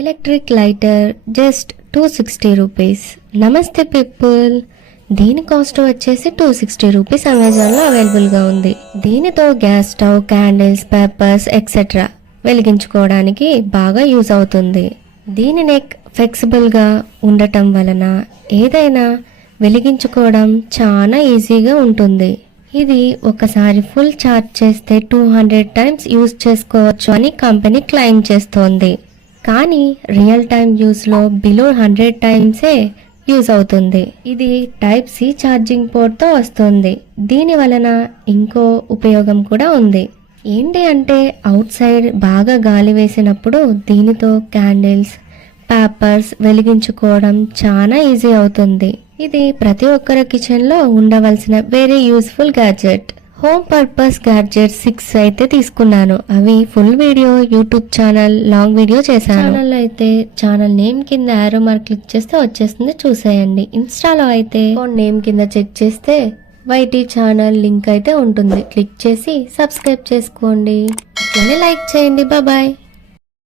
Electric lighter just 260 rupees. నమస్తే people, దీని cost వచ్చేసి 260 రూపీస్ అమెజాన్లో అవైలబుల్గా ఉంది. దీనితో gas stove, candles, papers etcetera వెలిగించుకోవడానికి బాగా యూజ్ అవుతుంది. దీని నెక్ ఫ్లెక్సిబుల్గా ఉండటం వలన ఏదైనా వెలిగించుకోవడం చాలా ఈజీగా ఉంటుంది. ఇది ఒకసారి ఫుల్ ఛార్జ్ చేస్తే 200 టైమ్స్ యూజ్ చేసుకోవచ్చు అని కంపెనీ క్లెయిమ్ చేస్తోంది. కానీ రియల్ టైమ్ యూజ్లో బిలో 100 టైమ్సే యూజ్ అవుతుంది. ఇది టైప్ సి ఛార్జింగ్ పోర్ట్తో వస్తుంది. దీని వలన ఇంకో ఉపయోగం కూడా ఉంది. ఏంటి అంటే అవుట్ సైడ్ బాగా గాలి వేసినప్పుడు దీనితో క్యాండిల్స్, పేపర్స్ వెలిగించుకోవడం చాలా ఈజీ అవుతుంది. ఇది ప్రతి ఒక్కరి కిచెన్లో ఉండవలసిన very useful gadget. Home purpose gadget 6 అయితే తీసుకున్నాను. అవి full video YouTube channel long video చేశాను. ఛానల్లో అయితే ఛానల్ నేమ్ కింద యారో మార్క్ క్లిక్ చేస్తే వచ్చేస్తుంది, చూసేయండి. ఇన్స్టాలో అయితే నేమ్ కింద చెక్ చేస్తే వైటీ ఛానల్ లింక్ అయితే ఉంటుంది. క్లిక్ చేసి సబ్స్క్రైబ్ చేసుకోండి, అట్లనే లైక్ చేయండి. బాయ్.